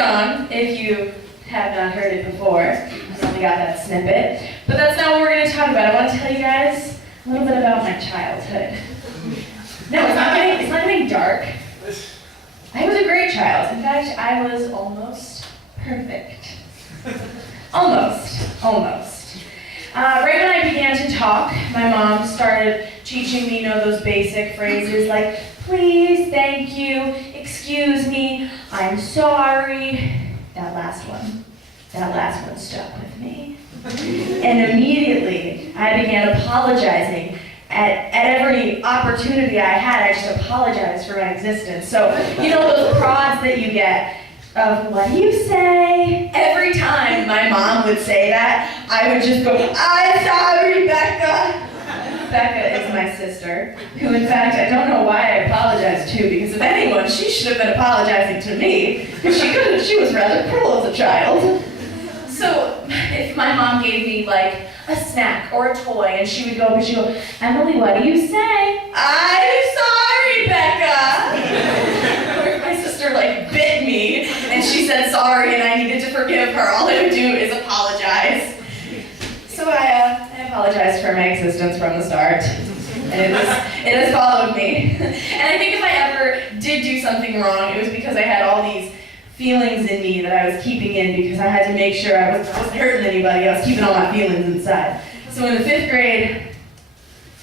song, if you have not heard it before. I only got that snippet. But that's not what we're going to talk about. I want to tell you guys a little bit about my childhood. No, it's not getting dark. I was a great child. In fact, I was almost perfect. Almost. Right when I began to talk, my mom started teaching me, those basic phrases like, please, thank you, excuse me, I'm sorry. That last one stuck with me. And immediately, I began apologizing. At every opportunity I had, I just apologized for my existence. So, those prods that you get of, what do you say? Every time my mom would say that, I would just go, I'm sorry, Becca. Becca is my sister, who in fact, I don't know why I apologized to, because if anyone, she should have been apologizing to me, because she was rather cruel as a child. So, if my mom gave me like a snack or a toy, and she'd go, Emily, what do you say? I'm sorry, Becca. Or if my sister bit me, and she said sorry, and I needed to forgive her, all I would do is apologize. So I apologized for my existence from the start, and it has followed me. And I think if I ever did do something wrong, it was because I had all these feelings in me that I was keeping in because I had to make sure I wasn't hurting anybody. I was keeping all my feelings inside. So in the 5th grade,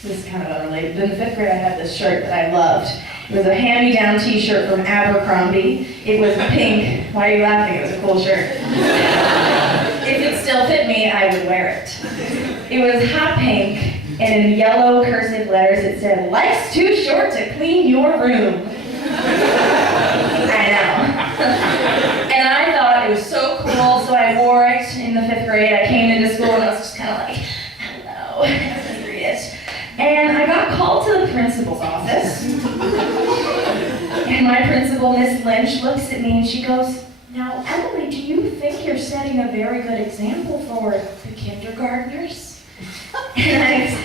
this is kind of unrelated, but in the 5th grade I had this shirt that I loved. It was a hand-me-down t-shirt from Abercrombie. It was pink. Why are you laughing? It was a cool shirt. If it still fit me, I would wear it. It was hot pink, and in yellow cursive letters it said, life's too short to clean your room. I know. And I thought it was so cool, so I wore it in the 5th grade. I came into school and I was just kind of like, hello, I couldn't read it. And I got called to the principal's office. And my principal, Miss Lynch, looks at me and she goes, now, Emily, do you think you're setting a very good example for the kindergartners? And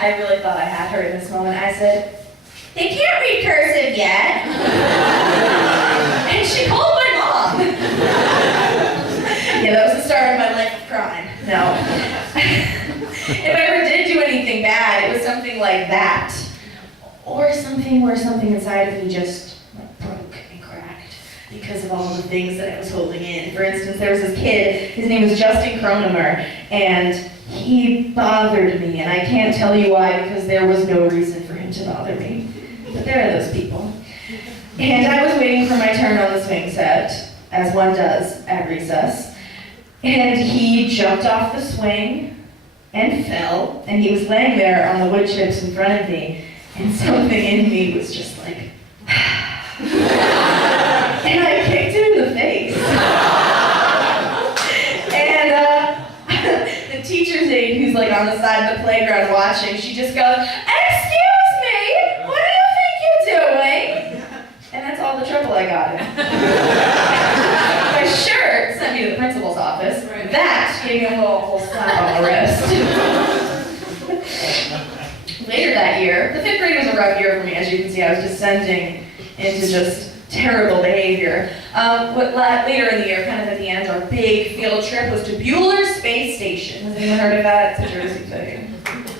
I really thought I had her in this moment. I said, they can't read cursive yet. And she called my mom. Yeah, that was the start of my life of crime. No. If I ever did do anything bad, it was something like that. Or something where something inside of me just broke and cracked because of all the things that I was holding in. For instance, there was this kid, his name was Justin Cronemer, and he bothered me, and I can't tell you why because there was no reason for him to bother me. But there are those people. And I was waiting for my turn on the swing set, as one does at recess, and he jumped off the swing and fell, and he was laying there on the wood chips in front of me, and something in me was just like, and I kicked him in the face. And the teacher's aide, who's on the side of the playground watching, she just goes, excuse me, what do you think you're doing? And that's all the trouble I got in. My shirt sent me to the principal's office. That gave me a whole slap on the wrist. Later that year, the 5th grade was a rough year for me. As you can see, I was descending into just terrible behavior. Later in the year, kind of at the end, our big field trip was to Bueller Space Station. Has anyone heard of that? It's a Jersey thing.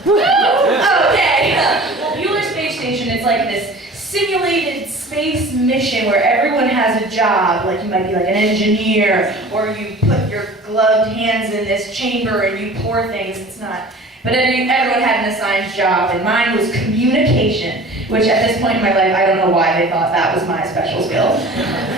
Okay. Well, Bueller Space Station is like this simulated space mission where everyone has a job, like you might be like an engineer, or you put your gloved hands in this chamber and you pour things. It's not. But everyone had an assigned job, and mine was communication, which at this point in my life, I don't know why they thought that was my special skill.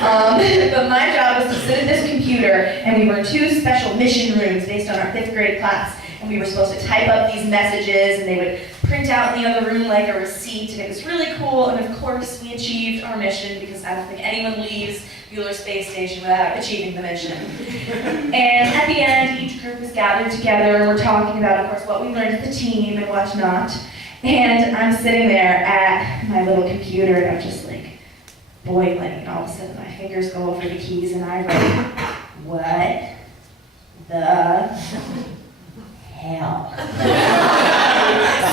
But my job was to sit at this computer, and we were in 2 special mission rooms based on our 5th grade class, and we were supposed to type up these messages, and they would print out in the other room like a receipt, and it was really cool, and of course we achieved our mission, because I don't think anyone leaves Bueller Space Station without achieving the mission. And at the end, each group was gathered together, and we're talking about, of course, what we learned as a team and whatnot. And I'm sitting there at my little computer, and I'm just boiling, and all of a sudden my fingers go over the keys, and I write, what the hell?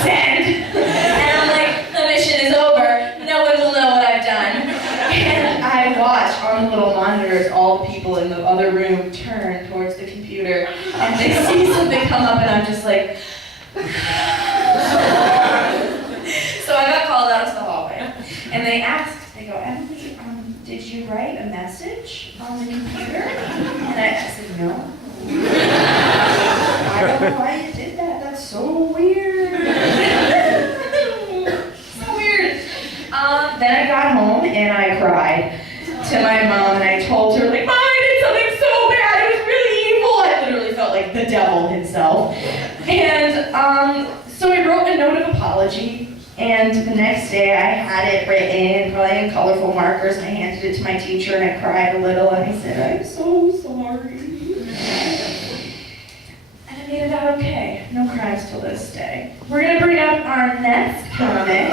Send. And I'm like, the mission is over. No one will know what I've done. And I walk watch on the little monitors all the people in the other room turn towards the computer, and they see something come up, and I'm just like... So I got called out to the hallway, and they asked, they go, Emily, did you write a message on the computer? And I said, no. I don't know why you did that. That's so weird. So weird. Then I got home and I cried to my mom, and I told her, like, Mom, I did something so bad. It was really evil. I literally felt like the devil himself. And so I wrote a note of apology. And the next day I had it written, probably in colorful markers, and I handed it to my teacher, and I cried a little, and I said, I'm so sorry. And I made it out okay. No cries till this day. We're gonna bring up our next comic.